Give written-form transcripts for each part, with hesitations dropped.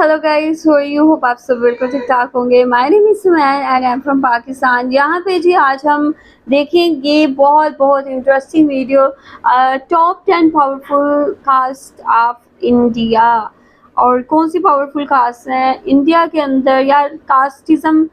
Hello guys, हो you hope आप सब बिल्कुल ठीक ठाक होंगे। My name is Sumain and I am from Pakistan. यहाँ पे जी आज हम देखेंगे बहुत बहुत interesting video, top 10 powerful caste of India. और कौन सी पावरफुल कास्ट है इंडिया के अंदर। यार कास्टिज्म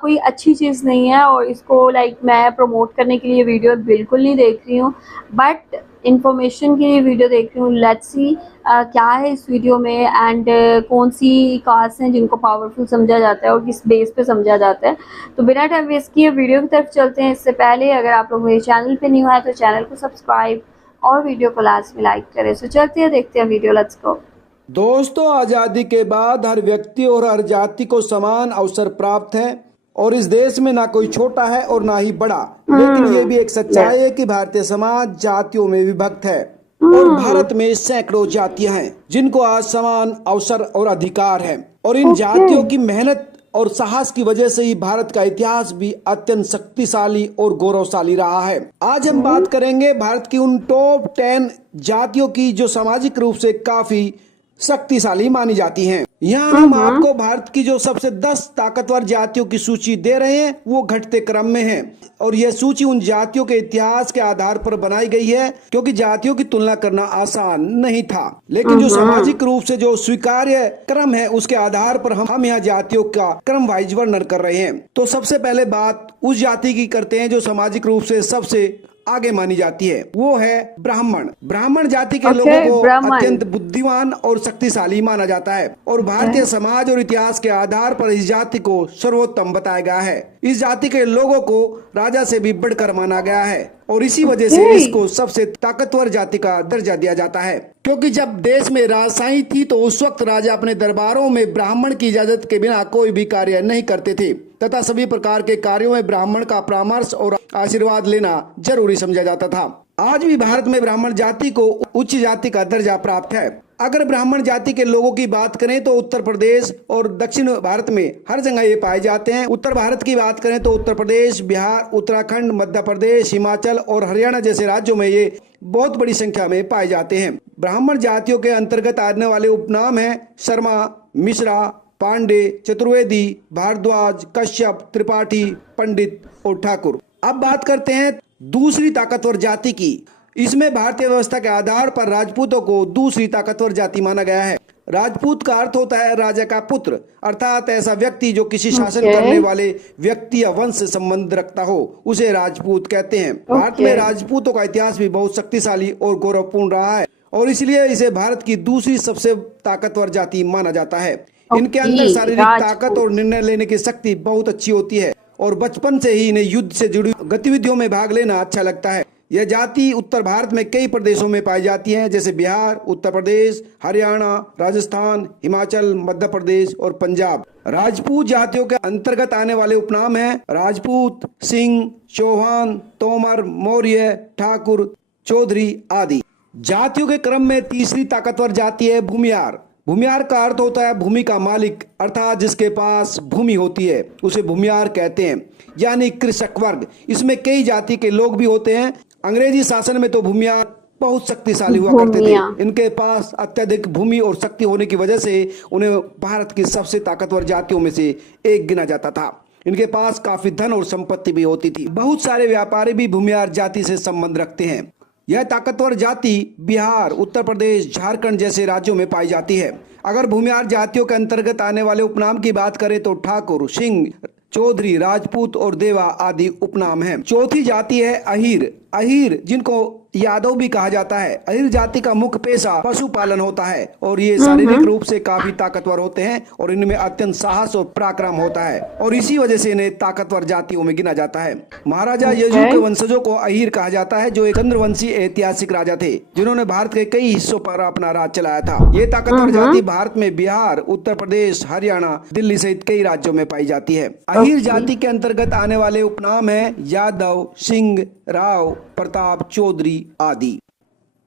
कोई अच्छी चीज़ नहीं है और इसको मैं प्रमोट करने के लिए वीडियो बिल्कुल नहीं देख रही हूँ, बट इंफॉर्मेशन के लिए वीडियो देख रही हूँ। लेट्स सी क्या है इस वीडियो में एंड कौन सी कास्ट हैं जिनको पावरफुल समझा जाता है और किस बेस पे समझा जाता है। तो बिना टाइम वेस्ट किए वीडियो की तरफ चलते हैं। इससे पहले अगर आप लोग मेरे चैनल पे न्यू है तो चैनल को सब्सक्राइब और वीडियो को लास्ट में लाइक करें। सो चलते हैं, देखते हैं वीडियो, लेट्स गो। दोस्तों, आजादी के बाद हर व्यक्ति और हर जाति को समान अवसर प्राप्त है और इस देश में ना कोई छोटा है और ना ही बड़ा। लेकिन ये भी एक सच्चाई है कि भारतीय समाज जातियों में विभक्त है और भारत में सैकड़ों जातियां हैं जिनको आज समान अवसर और अधिकार है। और इन जातियों की मेहनत और साहस की वजह से ही भारत का इतिहास भी अत्यंत शक्तिशाली और गौरवशाली रहा है। आज हम बात करेंगे भारत की उन टॉप 10 जातियों की जो सामाजिक रूप से काफी शक्तिशाली मानी जाती हैं। यहाँ हम आपको भारत की जो सबसे 10 ताकतवर जातियों की सूची दे रहे हैं, वो घटते क्रम में है। और यह सूची उन जातियों के इतिहास के आधार पर बनाई गई है, क्योंकि जातियों की तुलना करना आसान नहीं था। लेकिन जो सामाजिक रूप से जो स्वीकार्य क्रम है, उसके आधार पर हम यहाँ जातियों का क्रम वाइज वर्णन कर रहे हैं। तो सबसे पहले बात उस जाति की करते हैं जो सामाजिक रूप से सबसे आगे मानी जाती है, वो है ब्राह्मण। ब्राह्मण जाति के लोगों को अत्यंत बुद्धिमान और शक्तिशाली माना जाता है और भारतीय समाज और इतिहास के आधार पर इस जाति को सर्वोत्तम बताया गया है। इस जाति के लोगों को राजा से भी बढ़कर माना गया है और इसी वजह से इसको सबसे ताकतवर जाति का दर्जा दिया जाता है। क्योंकि जब देश में राजशाही थी तो उस वक्त राजा अपने दरबारों में ब्राह्मण की इजाजत के बिना कोई भी कार्य नहीं करते थे तथा सभी प्रकार के कार्यों में ब्राह्मण का परामर्श और आशीर्वाद लेना जरूरी समझा जाता था। आज भी भारत में ब्राह्मण जाति को उच्च जाति का दर्जा प्राप्त है। अगर ब्राह्मण जाति के लोगों की बात करें तो उत्तर प्रदेश और दक्षिण भारत में हर जगह ये पाए जाते हैं। उत्तर भारत की बात करें तो उत्तर प्रदेश, बिहार, उत्तराखंड, मध्य प्रदेश, हिमाचल और हरियाणा जैसे राज्यों में ये बहुत बड़ी संख्या में पाए जाते हैं। ब्राह्मण जातियों के अंतर्गत आने वाले उपनाम हैं शर्मा, मिश्रा, पांडे, चतुर्वेदी, भारद्वाज, कश्यप, त्रिपाठी, पंडित और ठाकुर। अब बात करते हैं दूसरी ताकतवर जाति की। इसमें भारतीय व्यवस्था के आधार पर राजपूतों को दूसरी ताकतवर जाति माना गया है। राजपूत का अर्थ होता है राजा का पुत्र, अर्थात ऐसा व्यक्ति जो किसी शासन करने वाले व्यक्ति या वंश से संबंध रखता हो, उसे राजपूत कहते हैं। भारत में राजपूतों का इतिहास भी बहुत शक्तिशाली और गौरवपूर्ण रहा है और इसलिए इसे भारत की दूसरी सबसे ताकतवर जाति माना जाता है। इनके अंदर शारीरिक ताकत और निर्णय लेने की शक्ति बहुत अच्छी होती है और बचपन से ही इन्हें युद्ध से जुड़ी गतिविधियों में भाग लेना अच्छा लगता है। यह जाति उत्तर भारत में कई प्रदेशों में पाई जाती है, जैसे बिहार, उत्तर प्रदेश, हरियाणा, राजस्थान, हिमाचल, मध्य प्रदेश और पंजाब। राजपूत जातियों के अंतर्गत आने वाले उपनाम हैं राजपूत, सिंह, चौहान, तोमर, मौर्य, ठाकुर, चौधरी आदि। जातियों के क्रम में तीसरी ताकतवर जाति है भूमियार। भूमियार का अर्थ होता है भूमि का मालिक, अर्थात जिसके पास भूमि होती है उसे भूमियार कहते हैं, यानी कृषक वर्ग। इसमें कई जाति के लोग भी होते हैं। अंग्रेजी शासन में तो भूमियार बहुत शक्तिशाली हुआ करते थे। इनके पास अत्यधिक भूमि और शक्ति होने की वजह से उन्हें भारत की सबसे ताकतवर जातियों में से एक गिना जाता था। इनके पास काफी धन और संपत्ति भी होती थी। बहुत सारे व्यापारी भी भूमियार जाति से संबंध रखते हैं। यह ताकतवर जाति बिहार, उत्तर प्रदेश, झारखंड जैसे राज्यों में पाई जाती है। अगर भूमियार जातियों के अंतर्गत आने वाले उपनाम की बात करें तो ठाकुर, सिंह, चौधरी, राजपूत और देवा आदि उपनाम हैं। चौथी जाति है अहीर। अहीर जिनको यादव भी कहा जाता है। अहीर जाति का मुख्य पेशा पशुपालन होता है और ये शारीरिक रूप से काफी ताकतवर होते हैं और इनमें अत्यंत साहस और पराक्रम होता है और इसी वजह से इन्हें ताकतवर जातियों में गिना जाता है। महाराजा यजु के वंशजों को अहीर कहा जाता है, जो एक चंद्रवंशी ऐतिहासिक राजा थे जिन्होंने भारत के कई हिस्सों पर अपना राज चलाया था। ये ताकतवर जाति भारत में बिहार, उत्तर प्रदेश, हरियाणा, दिल्ली सहित कई राज्यों में पाई जाती है। अहीर जाति के अंतर्गत आने वाले उपनाम है यादव, सिंह, राव, प्रताप, चौधरी आदि।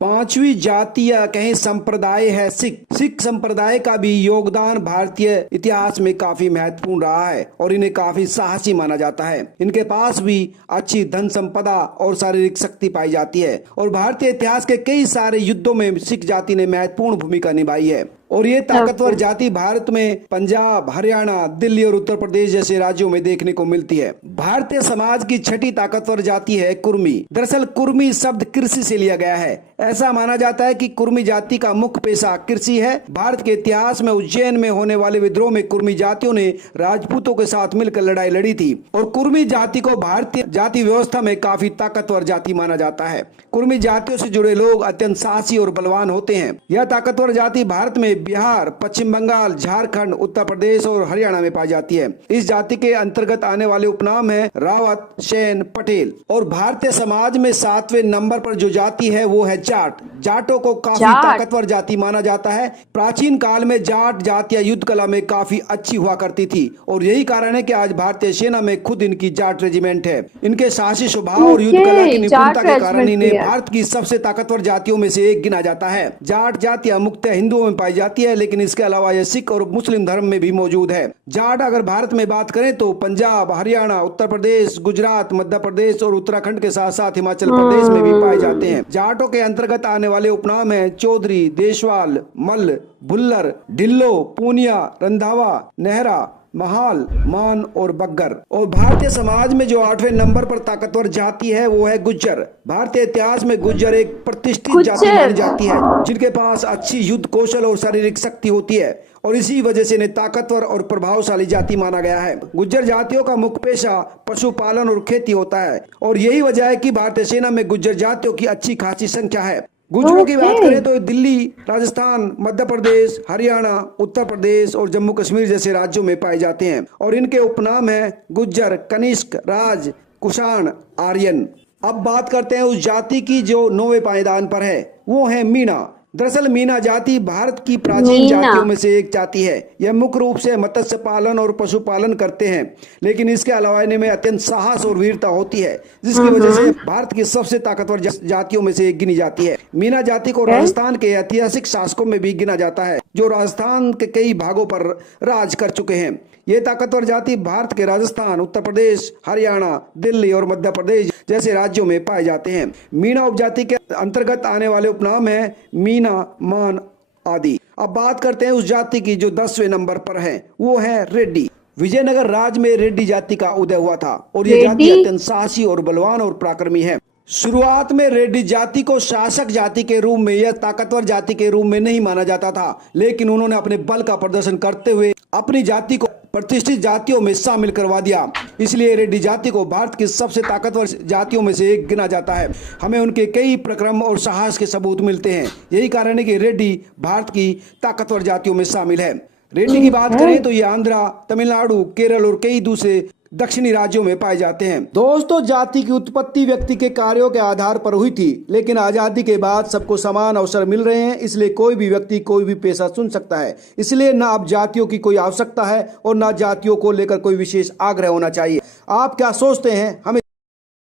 पांचवी जाति या कहीं संप्रदाय है सिख। सिख संप्रदाय का भी योगदान भारतीय इतिहास में काफी महत्वपूर्ण रहा है और इन्हें काफी साहसी माना जाता है। इनके पास भी अच्छी धन संपदा और शारीरिक शक्ति पाई जाती है और भारतीय इतिहास के कई सारे युद्धों में सिख जाति ने महत्वपूर्ण भूमिका निभाई है। और ये ताकतवर ओके। जाति भारत में पंजाब, हरियाणा, दिल्ली और उत्तर प्रदेश जैसे राज्यों में देखने को मिलती है। भारतीय समाज की छठी ताकतवर जाति है कुर्मी। दरअसल कुर्मी शब्द कृषि से लिया गया है। ऐसा माना जाता है कि कुर्मी जाति का मुख्य पेशा कृषि है। भारत के इतिहास में उज्जैन में होने वाले विद्रोह में कुर्मी जातियों ने राजपूतों के साथ मिलकर लड़ाई लड़ी थी और कुर्मी जाति को भारतीय जाति व्यवस्था में काफी ताकतवर जाति माना जाता है। कुर्मी जातियों से जुड़े लोग अत्यंत साहसी और बलवान होते हैं। यह ताकतवर जाति भारत में बिहार, पश्चिम बंगाल, झारखंड, उत्तर प्रदेश और हरियाणा में पाई जाती है। इस जाति के अंतर्गत आने वाले उपनाम है रावत, सेन, पटेल। और भारतीय समाज में 7वें नंबर पर जो जाति है वो है जाट। जाटों को काफी ताकतवर जाति माना जाता है। प्राचीन काल में जाट जातियां युद्ध कला में काफी अच्छी हुआ करती थी और यही कारण है कि आज भारतीय सेना में खुद इनकी जाट रेजिमेंट है। इनके साहसी स्वभाव और युद्ध कला की निपुणता के कारण इन्हें भारत की सबसे ताकतवर जातियों में से एक गिना जाता है। जाट जातियां मुख्यतः हिंदुओं में पाई जाती है, लेकिन इसके अलावा यह सिख और मुस्लिम धर्म में भी मौजूद है। जाट अगर भारत में बात करें तो पंजाब, हरियाणा, उत्तर प्रदेश, गुजरात, मध्य प्रदेश और उत्तराखंड के साथ साथ हिमाचल प्रदेश में भी पाए जाते हैं। जाटों के अंतर्गत आने वाले उपनाम है चौधरी, देशवाल, मल्ल, भुल्लर, ढिल्लो, पूनिया, रंधावा, नेहरा, महाल, मान और बग्गर। और भारतीय समाज में जो 8वें नंबर पर ताकतवर जाति है वो है गुज्जर। भारतीय इतिहास में गुज्जर एक प्रतिष्ठित जाति मानी जाती है जिनके पास अच्छी युद्ध कौशल और शारीरिक शक्ति होती है और इसी वजह से इन्हें ताकतवर और प्रभावशाली जाति माना गया है। गुज्जर जातियों का मुख्य पेशा पशुपालन और खेती होता है और यही वजह है कि भारतीय सेना में गुज्जर जातियों की अच्छी खासी संख्या है। गुज्जरों की बात करें तो दिल्ली, राजस्थान, मध्य प्रदेश, हरियाणा, उत्तर प्रदेश और जम्मू कश्मीर जैसे राज्यों में पाए जाते हैं और इनके उपनाम है गुज्जर, कनिष्क, राज, कुषाण, आर्यन। अब बात करते हैं उस जाति की जो 9वें पायदान पर है, वो है मीणा। दरअसल मीना जाति भारत की प्राचीन जातियों में से एक जाति है। यह मुख्य रूप से मत्स्य पालन और पशुपालन करते हैं, लेकिन इसके अलावा इनमें अत्यंत साहस और वीरता होती है, जिसकी वजह से भारत की सबसे ताकतवर जातियों में से एक गिनी जाती है। मीना जाति को राजस्थान के ऐतिहासिक शासकों में भी गिना जाता है, जो राजस्थान के कई भागों पर राज कर चुके हैं। ये ताकतवर जाति भारत के राजस्थान, उत्तर प्रदेश, हरियाणा, दिल्ली और मध्य प्रदेश जैसे राज्यों में पाए जाते हैं। मीणा उपजाति के अंतर्गत आने वाले उपनाम है मीना, मान आदि। अब बात करते हैं उस जाति की जो 10वें नंबर पर है, वो है रेड्डी। विजयनगर राज्य में रेड्डी जाति का उदय हुआ था और ये जाति अत्यंत साहसी और बलवान और पराक्रमी है। शुरुआत में रेड्डी जाति को शासक जाति के रूप में या ताकतवर जाति के रूप में नहीं माना जाता था, लेकिन उन्होंने अपने बल का प्रदर्शन करते हुए अपनी जाति को प्रतिष्ठित जातियों में शामिल करवा दिया। इसलिए रेड्डी जाति को भारत की सबसे ताकतवर जातियों में से एक गिना जाता है। हमें उनके कई पराक्रम और साहस के सबूत मिलते हैं। यही कारण है कि रेड्डी भारत की ताकतवर जातियों में शामिल है। रेड्डी की बात करें तो ये आंध्रा, तमिलनाडु, केरल और कई दूसरे दक्षिणी राज्यों में पाए जाते हैं। दोस्तों, जाति की उत्पत्ति व्यक्ति के कार्यों के आधार पर हुई थी, लेकिन आजादी के बाद सबको समान अवसर मिल रहे हैं, इसलिए कोई भी व्यक्ति कोई भी पेशा चुन सकता है। इसलिए न अब जातियों की कोई आवश्यकता है और न जातियों को लेकर कोई विशेष आग्रह होना चाहिए। आप क्या सोचते हैं? हमें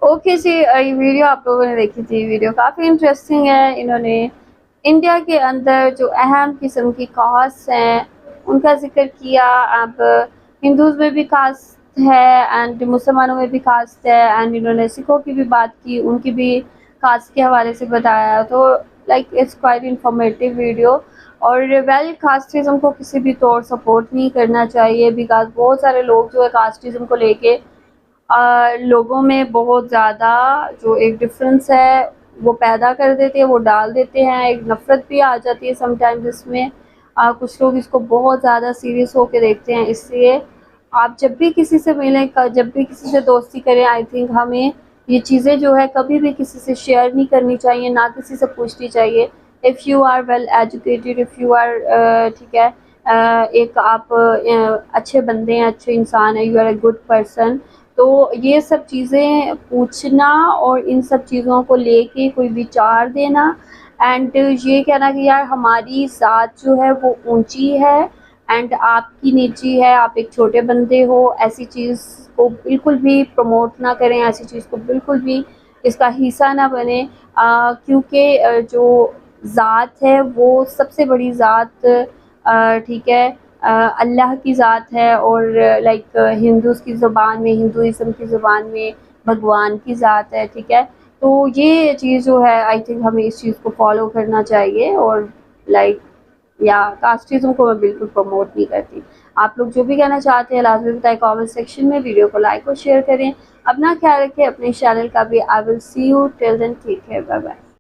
ओके जी, ये वीडियो आप लोगों ने देखी थी। वीडियो काफ़ी इंटरेस्टिंग है। इन्होंने इंडिया के अंदर जो अहम किस्म की कास्ट हैं उनका जिक्र किया। अब हिंदूज में भी कास्ट है एंड मुसलमानों में भी कास्ट है एंड इन्होंने सिखों की भी बात की, उनकी भी कास्ट के हवाले से बताया। तो like it's quite informative video. और वेल, कास्टिज़म को किसी भी तौर सपोर्ट नहीं करना चाहिए, बिकॉज बहुत सारे लोग जो है कास्टिज़म को लेके लोगों में बहुत ज़्यादा जो एक डिफरेंस है वो पैदा कर देते हैं, वो डाल देते हैं। एक नफ़रत भी आ जाती है समटाइम्स इसमें। कुछ लोग इसको बहुत ज़्यादा सीरियस होकर देखते हैं। इसलिए आप जब भी किसी से मिलें, जब भी किसी से दोस्ती करें, आई थिंक हमें ये चीज़ें जो है कभी भी किसी से शेयर नहीं करनी चाहिए, ना किसी से पूछनी चाहिए। If you are well educated, if you are ठीक है, एक आप अच्छे बंदे हैं, अच्छे इंसान हैं, you are a good person, तो ये सब चीज़ें पूछना और इन सब चीज़ों को लेके कोई विचार देना एंड ये कहना कि यार हमारी ज़ात जो है वो ऊंची है एंड आपकी नीची है, आप एक छोटे बंदे हो, ऐसी चीज़ को बिल्कुल भी प्रमोट ना करें, ऐसी चीज़ को बिल्कुल भी इसका हिस्सा ना बने, क्योंकि जो ज़ात है वो सबसे बड़ी ज़ात ठीक है अल्लाह की ज़ात है और लाइक हिंदूज़ की ज़ुबान में, हिंदुइज़म की ज़ुबान में भगवान की ज़ात है। ठीक है, तो ये चीज़ जो है आई थिंक हमें इस चीज़ को फॉलो करना चाहिए और लाइक या कास्टिज्म को मैं बिल्कुल प्रमोट नहीं करती। आप लोग जो भी कहना चाहते हैं लाजमी बताएं कमेंट सेक्शन में। वीडियो को लाइक और शेयर करें। अपना ख्याल रखें, अपने चैनल का भी। I will see you till then, take care, bye bye.